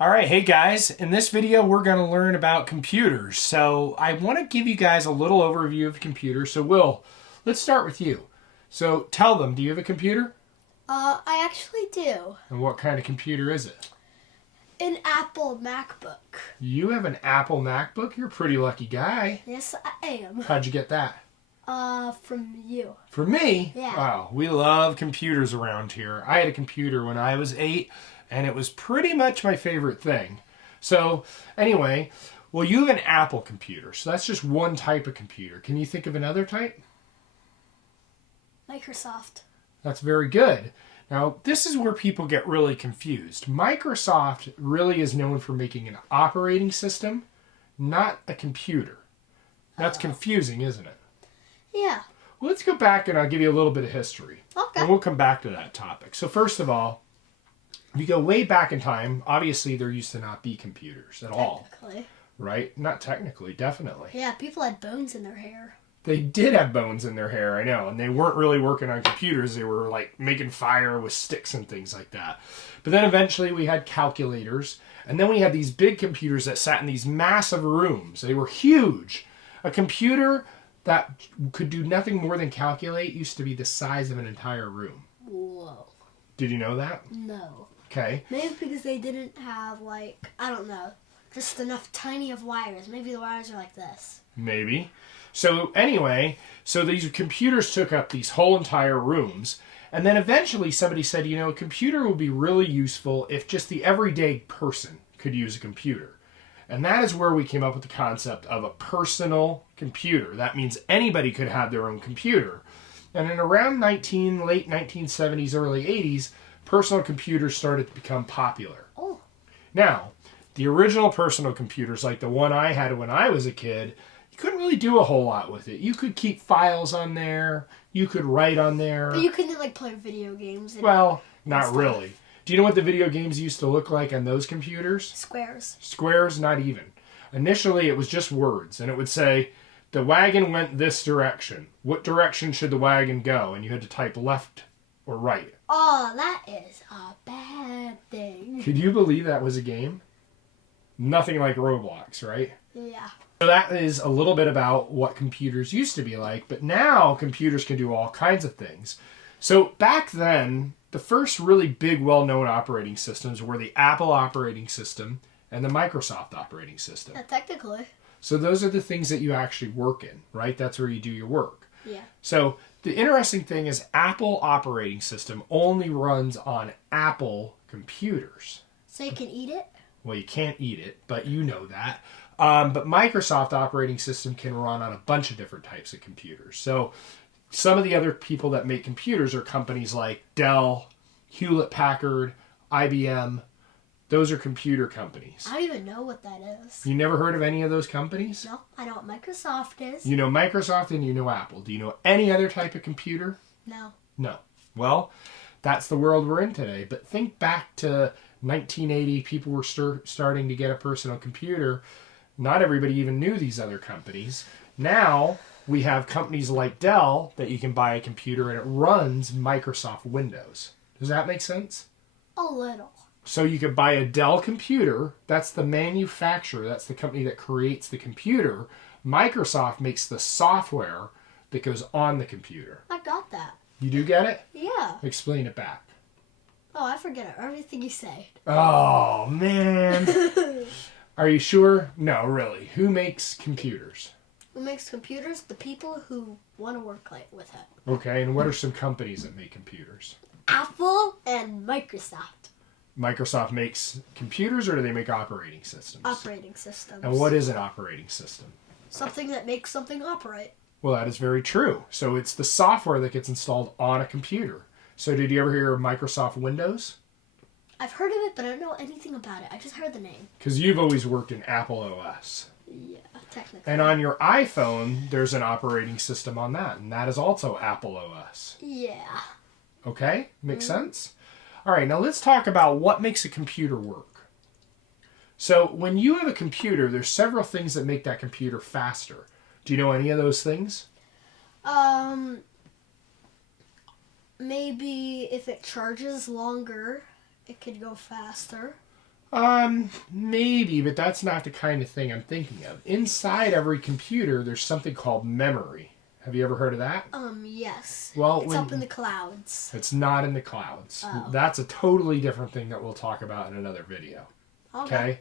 All right, hey guys, in this video we're going to learn about computers. So I want to give you guys a little overview of computers. So Will, let's start with you. So tell them, do you have a computer? I actually do. And what kind of computer is it? An Apple MacBook. You have an Apple MacBook? You're a pretty lucky guy. Yes, I am. How'd you get that? From you. For me? Yeah. Wow, we love computers around here. I had a computer when I was 8, and it was pretty much my favorite thing. So anyway, well, you have an Apple computer, so that's just one type of computer. Can you think of another type? Microsoft. That's very good. Now, this is where people get really confused. Microsoft really is known for making an operating system, not a computer. That's confusing, isn't it? Yeah. Well, let's go back and I'll give you a little bit of history. Okay. And we'll come back to that topic. So first of all, if you go way back in time, obviously there used to not be computers at all. Technically. Right? Not technically, definitely. Yeah, people had bones in their hair. They did have bones in their hair, I know. And they weren't really working on computers. They were like making fire with sticks and things like that. But then eventually we had calculators. And then we had these big computers that sat in these massive rooms. They were huge. A computer that could do nothing more than calculate used to be the size of an entire room. Whoa. Did you know that? No. Okay. Maybe because they didn't have, like, I don't know, just enough tiny of wires. Maybe the wires are like this. Maybe. So anyway, so these computers took up these whole entire rooms. And then eventually somebody said, you know, a computer would be really useful if just the everyday person could use a computer. And that is where we came up with the concept of a personal computer. That means anybody could have their own computer. And in around late 1970s, early 80s, personal computers started to become popular. Oh. Now, the original personal computers, like the one I had when I was a kid, you couldn't really do a whole lot with it. You could keep files on there. You could write on there. But you couldn't, like, play video games. Well, not really. Do you know what the video games used to look like on those computers? Squares. Squares, not even. Initially, it was just words, and it would say, the wagon went this direction. What direction should the wagon go? And you had to type left or right. Oh, that is a bad thing. Could you believe that was a game? Nothing like Roblox, right? Yeah. So that is a little bit about what computers used to be like, but now computers can do all kinds of things. So back then, the first really big, well-known operating systems were the Apple operating system and the Microsoft operating system. Technically. So those are the things that you actually work in, right? That's where you do your work. Yeah. So the interesting thing is Apple operating system only runs on Apple computers. So you can eat it? Well, you can't eat it, but you know that. But Microsoft operating system can run on a bunch of different types of computers. So some of the other people that make computers are companies like Dell, Hewlett-Packard, IBM. Those are computer companies. I don't even know what that is. You never heard of any of those companies? No, I know what Microsoft is. You know Microsoft and you know Apple. Do you know any other type of computer? No. No. Well, that's the world we're in today. But think back to 1980, people were starting to get a personal computer. Not everybody even knew these other companies. Now we have companies like Dell that you can buy a computer and it runs Microsoft Windows. Does that make sense? A little. So you could buy a Dell computer. That's the manufacturer. That's the company that creates the computer. Microsoft makes the software that goes on the computer. I got that. You do get it? Yeah. Explain it back. Oh, I forget everything you say. Oh, man. Are you sure? No, really. Who makes computers? Who makes computers? The people who want to work with it. Okay, and what are some companies that make computers? Apple and Microsoft. Microsoft makes computers, or do they make operating systems? Operating systems. And what is an operating system? Something that makes something operate. Well, that is very true. So it's the software that gets installed on a computer. So did you ever hear of Microsoft Windows? I've heard of it, but I don't know anything about it. I just heard the name. Because you've always worked in Apple OS. Yeah, technically. And on your iPhone, there's an operating system on that, and that is also Apple OS. Yeah. Okay? Makes sense? All right, now let's talk about what makes a computer work. So when you have a computer, there's several things that make that computer faster. Do you know any of those things? Maybe if it charges longer, it could go faster. Maybe, but that's not the kind of thing I'm thinking of. Inside every computer, there's something called memory. Have you ever heard of that? Yes. Well, it's up in the clouds. It's not in the clouds. Oh. That's a totally different thing that we'll talk about in another video. Okay.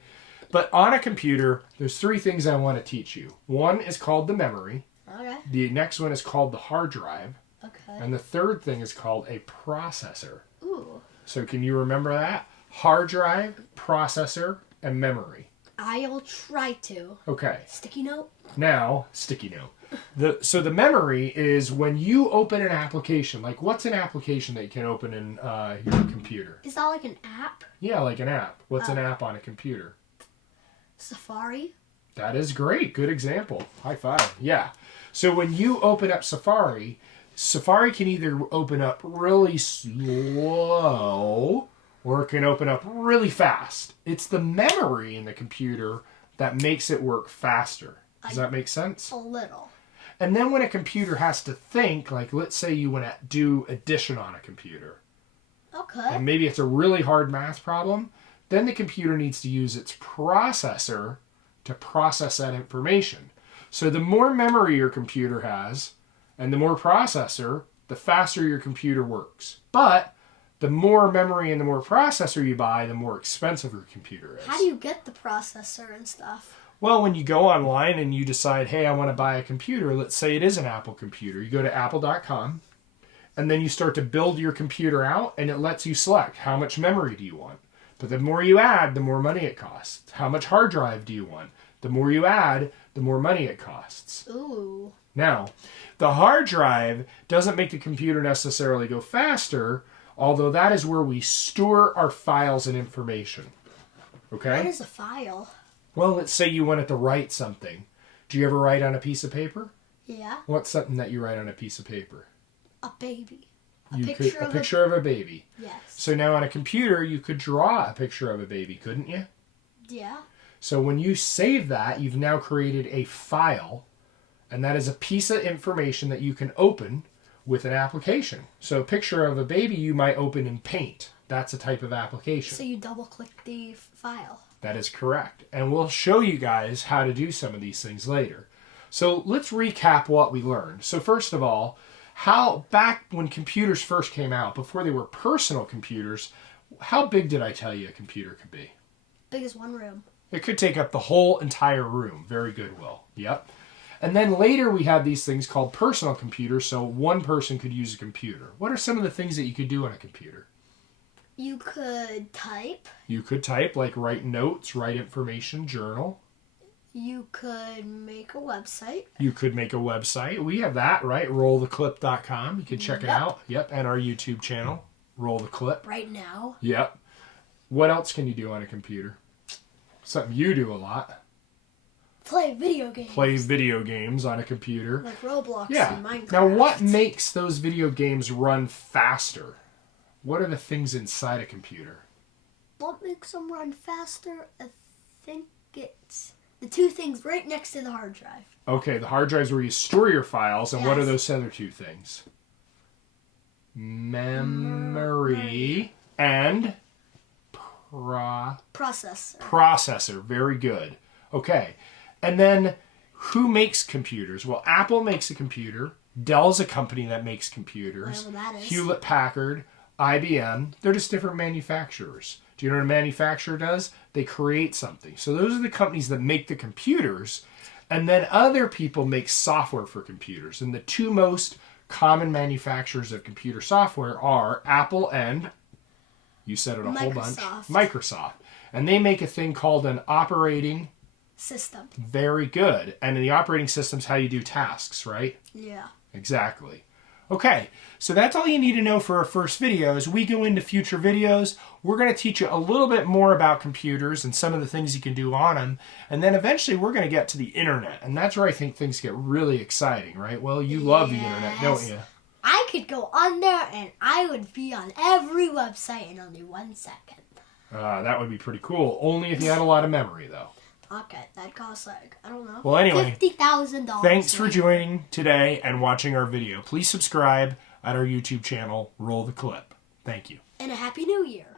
But on a computer, there's 3 things I want to teach you. One is called the memory. Okay. The next one is called the hard drive. Okay. And the third thing is called a processor. Ooh. So can you remember that? Hard drive, processor, and memory. I'll try to. Okay. Sticky note? Now, sticky note. So the memory is when you open an application. Like, what's an application that you can open in your computer? Is that like an app? Yeah, like an app. What's an app on a computer? Safari? That is great. Good example. High five. Yeah. So when you open up Safari, Safari can either open up really slow or it can open up really fast. It's the memory in the computer that makes it work faster. Does that make sense? A little. And then when a computer has to think, like let's say you want to do addition on a computer, Okay. and maybe it's a really hard math problem, then the computer needs to use its processor to process that information. So the more memory your computer has, and the more processor, the faster your computer works. But the more memory and the more processor you buy, the more expensive your computer is. How do you get the processor and stuff? Well, when you go online and you decide, hey, I want to buy a computer, let's say it is an Apple computer. You go to apple.com, and then you start to build your computer out, and it lets you select how much memory do you want. But the more you add, the more money it costs. How much hard drive do you want? The more you add, the more money it costs. Ooh. Now, the hard drive doesn't make the computer necessarily go faster, although that is where we store our files and information. Okay? What is a file? Well, let's say you wanted to write something. Do you ever write on a piece of paper? Yeah. What's something that you write on a piece of paper? A baby. A picture of a baby. Yes. So now on a computer, you could draw a picture of a baby, couldn't you? Yeah. So when you save that, you've now created a file, and that is a piece of information that you can open with an application. So a picture of a baby you might open in Paint. That's a type of application. So you double click the file. That is correct. And we'll show you guys how to do some of these things later. So let's recap what we learned. So first of all, how back when computers first came out, before they were personal computers, how big did I tell you a computer could be? Big as one room. It could take up the whole entire room. Very good, Will. Yep. And then later we had these things called personal computers, so one person could use a computer. What are some of the things that you could do on a computer? You could type. You could type, like write notes, write information, journal. You could make a website. You could make a website. We have that, right? rolltheclip.com. You can check it out. Yep. And our YouTube channel, Roll the Clip. Right now. Yep. What else can you do on a computer? Something you do a lot. Play video games. Play video games on a computer. Like Roblox Yeah. and Minecraft. Now, what makes those video games run faster? What are the things inside a computer? What makes them run faster? I think it's the 2 things right next to the hard drive. Okay, the hard drive is where you store your files, and what are Yes. those other 2 things? Memory and Processor. processor. Very good. Okay, and then who makes computers? Well, Apple makes a computer. Dell's a company that makes computers. Whatever that is. Hewlett-Packard, IBM, they're just different manufacturers. Do you know what a manufacturer does? They create something. So those are the companies that make the computers, and then other people make software for computers. And the 2 most common manufacturers of computer software are Apple and, you said it a whole bunch, Microsoft. And they make a thing called an operating system. Very good. And in the operating system's how you do tasks, right? Yeah. Exactly. Okay, so that's all you need to know for our first video. As we go into future videos, we're going to teach you a little bit more about computers and some of the things you can do on them. And then eventually we're going to get to the internet. And that's where I think things get really exciting, right? Well, you love the internet, don't you? I could go on there and I would be on every website in only 1 second. That would be pretty cool. Only if you had a lot of memory, though. Okay, that costs like, I don't know. Well, anyway, $50,000. Thanks for joining today and watching our video. Please subscribe at our YouTube channel, Roll the Clip. Thank you. And a Happy New Year.